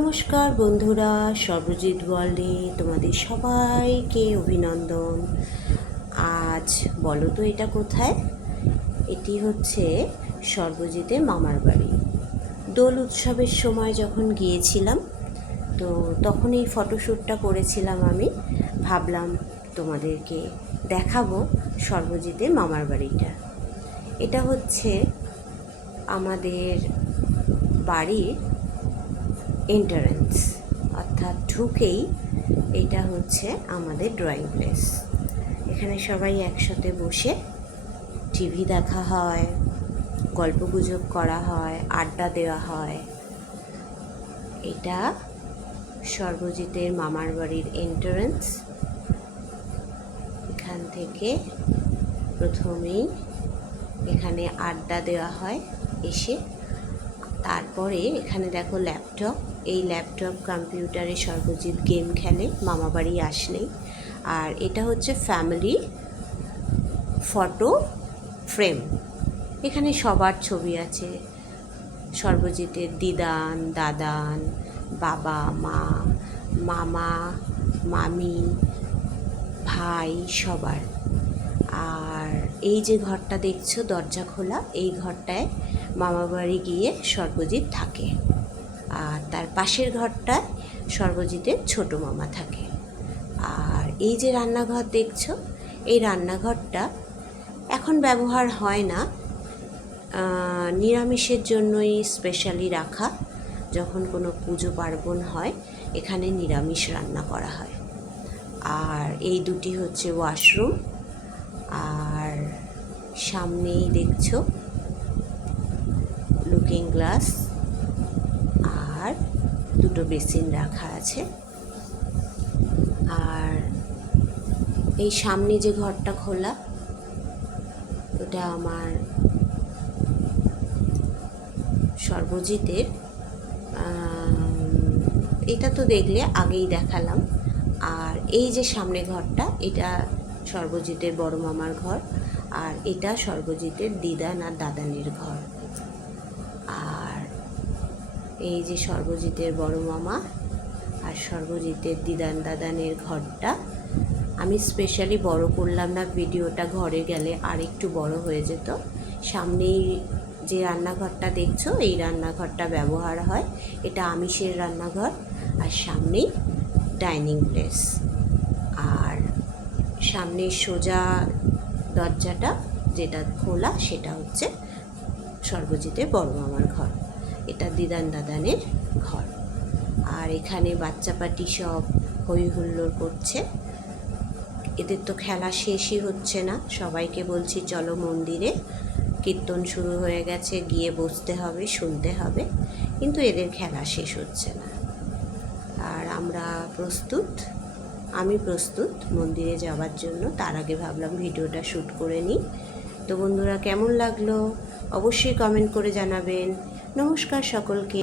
নমস্কার বন্ধুরা, সর্বজিৎ বলে তোমাদের সবাইকে অভিনন্দন। আজ বলো তো এটা কোথায়? এটি হচ্ছে সর্বজিতের মামার বাড়ি। দোল উৎসবের সময় যখন গিয়েছিলাম, তো তখন এই ফটোশ্যুটটা করেছিলাম আমি। ভাবলাম তোমাদেরকে দেখাবো সর্বজিতের মামার বাড়িটা। এটা হচ্ছে আমাদের বাড়ির এন্টারেন্স অর্থাৎ ঢুকেই এটা হচ্ছে আমাদের ড্রয়িং প্লেস এখানে সবাই একসাথে বসে টিভি দেখা হয়, গল্পগুজব করা হয়, আড্ডা দেওয়া হয়। এটা সর্বজিতের মামার বাড়ির এন্টারেন্স এখান থেকে প্রথমেই এখানে আড্ডা দেওয়া হয়, এসে তারপরে এখানে দেখো ল্যাপটপ এই ল্যাপটপ কম্পিউটারে সর্বজিৎ গেম খেলে, মামা বাড়ি আসলেই। আর এটা হচ্ছে ফ্যামিলি ফটো ফ্রেম এখানে সবার ছবি আছে। সর্বজিতের দিদান, দাদান, বাবা, মা, মামা, মামি, ভাই, সবার। আর এই যে ঘরটা দেখছ, দরজা খোলা, এই ঘরটায় মামা বাড়ি গিয়ে সর্বজিৎ থাকে। আর তার পাশের ঘরটায় সর্বজিতের ছোট মামা থাকে। আর এই যে রান্নাঘর দেখছ, এই রান্নাঘরটা এখন ব্যবহার হয় না। নিরামিষের জন্যই স্পেশালি রাখা, যখন কোনো পুজো পার্বণ হয়, এখানে নিরামিষ রান্না করা হয়। আর এই দুটি হচ্ছে ওয়াশরুম আর সামনেই দেখছ লুকিং গ্লাস আর দুটো বেসিন রাখা আছে। আর এই সামনে যে ঘরটা খোলা, ওটা আমার সর্বজিতের এটা তো দেখলে আগেই দেখালাম। আর এই যে সামনে ঘরটা, এটা সর্বজিতের বড় মামার ঘর আর এটা সর্বজিতের দিদান আর দাদানের ঘর। আর এই যে সর্বজিতের বড় মামা আর সর্বজিতের দিদান দাদানের ঘরটা, আমি স্পেশালি বড় করলাম না, ভিডিওটা ঘরে গেলে আর একটু বড় হয়ে যেত। সামনেই যে রান্নাঘরটা দেখছ, এই রান্নাঘরটা ব্যবহার হয়। এটা আমিষের রান্নাঘর আর সামনেই ডাইনিং প্লেস। আর সামনে সোজা দরজাটা যেটা খোলা সেটা হচ্ছে সর্বজিতের বড় মামার ঘর। এটা দিদান দাদানের ঘর। আর এখানে বাচ্চা পাটি সব হই হুল্লোড় করছে। এদের তো খেলা শেষই হচ্ছে না। সবাইকে বলছি, চলো মন্দিরে। কীর্তন শুরু হয়ে গেছে, গিয়ে বসতে হবে, শুনতে হবে। কিন্তু এদের খেলা শেষ হচ্ছে না। আর আমরা প্রস্তুত। আমি প্রস্তুত মন্দিরে যাওয়ার জন্য। তার আগে ভাবলাম ভিডিওটা শ্যুট করে নিই। তো বন্ধুরা, কেমন লাগল? অবশ্যই কমেন্ট করে জানাবেন। নমস্কার সকলকে।